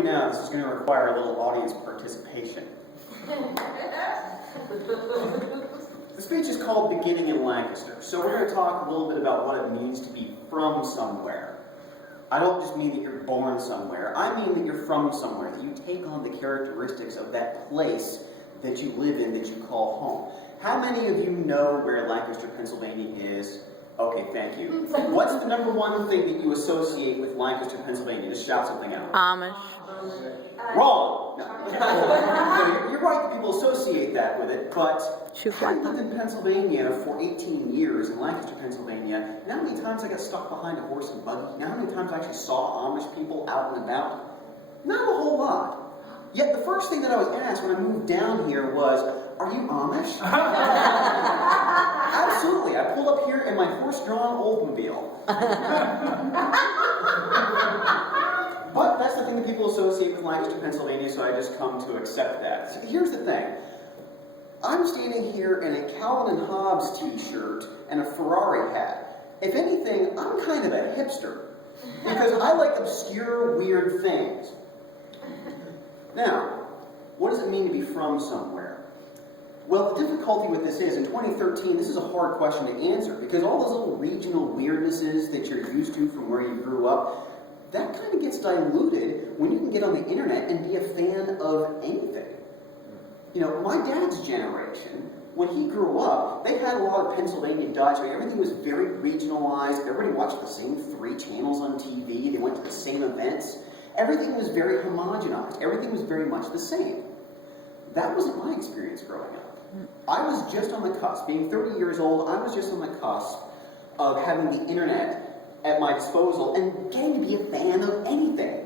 you now, this is going to require a little audience participation. The speech is called Beginning in Lancaster, so we're going to talk a little bit about what it means to be from somewhere. I don't just mean that you're born somewhere, I mean that you're from somewhere, that you take on the characteristics of that place that you live in, that you call home. How many of you know where Lancaster, Pennsylvania is? Okay, thank you. What's the number one thing that you associate with Lancaster, Pennsylvania? Just shout something out. Amish. Wrong! No. You're right that people associate that with it, but I lived in Pennsylvania for 18 years, in Lancaster, Pennsylvania. You know how many times I got stuck behind a horse and buggy? You know how many times I actually saw Amish people out and about? Not a whole lot. Yet the first thing that I was asked when I moved down here was, are you Amish? Absolutely. I pulled up here in my horse-drawn Oldsmobile. But that's the thing that people associate with Lancaster, Pennsylvania, so I just come to accept that. So here's the thing. I'm standing here in a Calvin and Hobbes t-shirt and a Ferrari hat. If anything, I'm kind of a hipster, because I like obscure, weird things. Now, what does it mean to be from somewhere? Well, the difficulty with this is, in 2013, this is a hard question to answer, because all those little regional weirdnesses that you're used to from where you grew up, that kind of gets diluted when you can get on the internet and be a fan of anything. You know, my dad's generation, when he grew up, they had a lot of Pennsylvania Dutch, where everything was very regionalized, everybody watched the same 3 channels on TV, they went to the same events. Everything was very homogenized. Everything was very much the same. That wasn't my experience growing up. I was just on the cusp. Being 30 years old, I was just on the cusp of having the internet at my disposal and getting to be a fan of anything.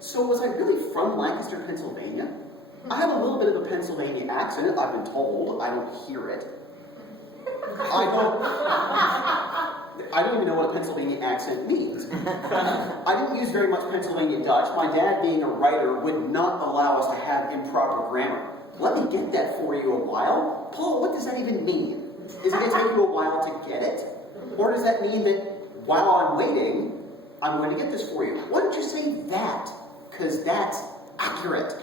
So was I really from Lancaster, Pennsylvania? I have a little bit of a Pennsylvania accent, I've been told. I don't hear it. I don't even know what a Pennsylvania accent means. I didn't use very much Pennsylvania Dutch. My dad, being a writer, would not allow us to have improper grammar. Let me get that for you a while. Paul, what does that even mean? Is it going to take you a while to get it? Or does that mean that while I'm waiting, I'm going to get this for you? Why don't you say that? Because that's accurate.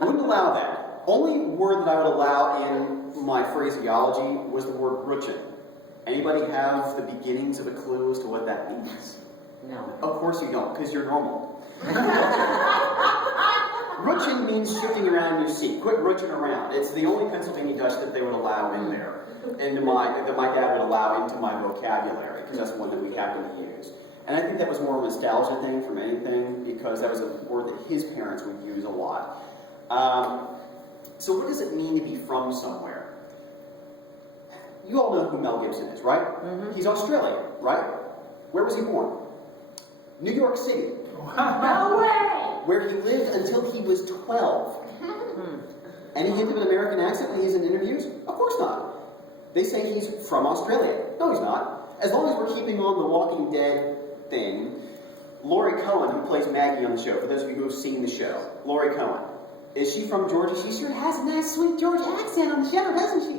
Wouldn't allow that. Only word that I would allow in my phraseology was the word rutchin. Anybody have the beginnings of a clue as to what that means? No. Of course you don't, because you're normal. Rutchin means shifting around in your seat. Quit rutching around. It's the only Pennsylvania Dutch that they would allow in there, that my dad would allow into my vocabulary, because that's one that we happen to use. And I think that was more of a nostalgia thing from anything, because that was a word that his parents would use a lot. So what does it mean to be from somewhere? You all know who Mel Gibson is, right? Mm-hmm. He's Australian, right? Where was he born? New York City. No way! Where he lived until he was 12. Any hint of an American accent when he's in interviews? Of course not. They say he's from Australia. No, he's not. As long as we're keeping on the Walking Dead thing, Laurie Cohen, who plays Maggie on the show, for those of you who have seen the show, Laurie Cohen, is she from Georgia? She sure has a nice, sweet Georgia accent on the show, doesn't she?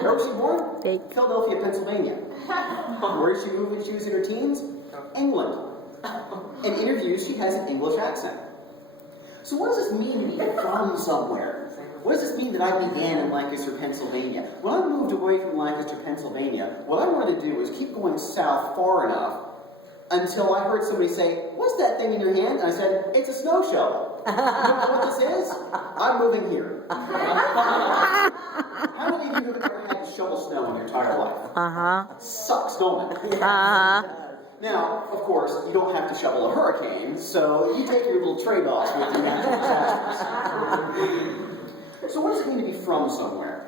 Where was she born? Philadelphia, Pennsylvania. Where did she move when she was in her teens? England. In interviews, she has an English accent. So what does this mean to be from somewhere? What does this mean that I began in Lancaster, Pennsylvania? When I moved away from Lancaster, Pennsylvania, what I wanted to do was keep going south far enough until I heard somebody say, "What's that thing in your hand?" And I said, "It's a snow shovel." You know what this is? I'm moving here. How many of you have ever had to shovel snow in your entire life? Sucks, don't it? Now, of course, you don't have to shovel a hurricane, so you take your little trade-offs with the natural disasters. So what does it mean to be from somewhere?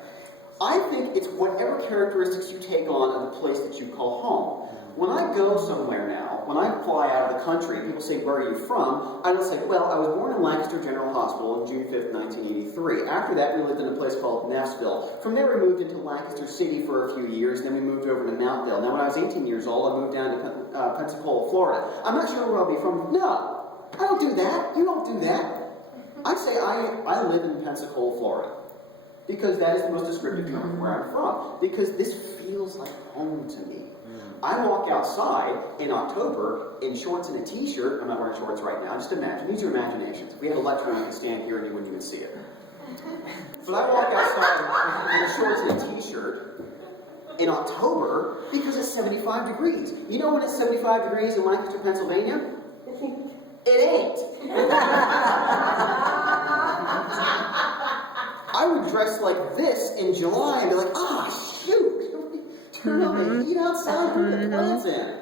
I think it's whatever characteristics you take on of the place that you call home. When I go somewhere now, when I fly out of the country, people say, "Where are you from?" I don't say, "Well, I was born in Lancaster General Hospital on June 5th, 1983. After that, we lived in a place called Neffsville. From there, we moved into Lancaster City for a few years, then we moved over to Mountville. Now, when I was 18 years old, I moved down to Pensacola, Florida. I'm not sure where I'll be from." No, I don't do that. You don't do that. I say I live in Pensacola, Florida, because that is the most descriptive term of where I'm from, because this feels like home to me. I walk outside in October in shorts and a t-shirt. I'm not wearing shorts right now. Just imagine. Use your imaginations. If we had a lecture room, you could stand here and you wouldn't even see it. But I walk outside in shorts and a t-shirt in October because it's 75 degrees. You know when it's 75 degrees in Lancaster, Pennsylvania? It ain't. I would dress like this in July and be like, shoot, turn on the heat outside, put the clothes in.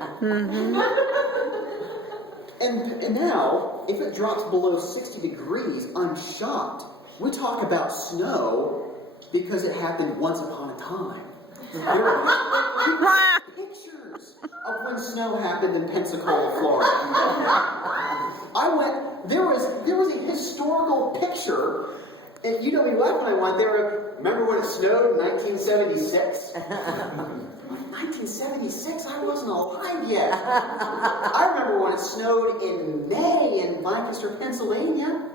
And now, if it drops below 60 degrees, I'm shocked. We talk about snow because it happened once upon a time. There are pictures of when snow happened in Pensacola, Florida. There was a historical picture, and you know me well when I went there. Remember when it snowed in 1976? 1976? I wasn't alive yet. I remember when it snowed in May in Lancaster, Pennsylvania.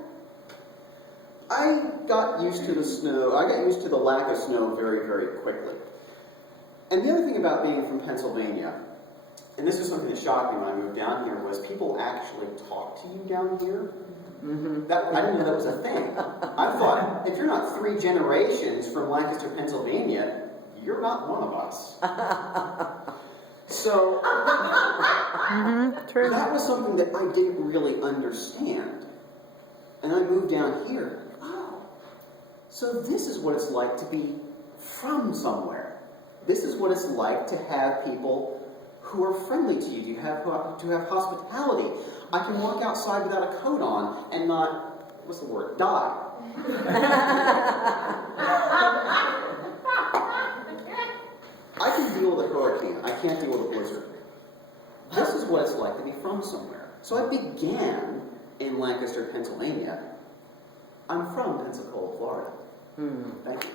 I got used to the snow. I got used to the lack of snow very, very quickly. And the other thing about being from Pennsylvania, and this is something that shocked me when I moved down here, was people actually talk to you down here. I didn't know that was a thing. I thought, if you're not 3 generations from Lancaster, Pennsylvania, you're not one of us. So, True. that was something that I didn't really understand. And I moved down here. Oh, so this is what it's like to be from somewhere. This is what it's like to have people who are friendly to you, to have hospitality. I can walk outside without a coat on and not, what's the word, die. I can deal with a hurricane. I can't deal with a blizzard. This is what it's like to be from somewhere. So I began in Lancaster, Pennsylvania. I'm from Pensacola, Florida. Thank you.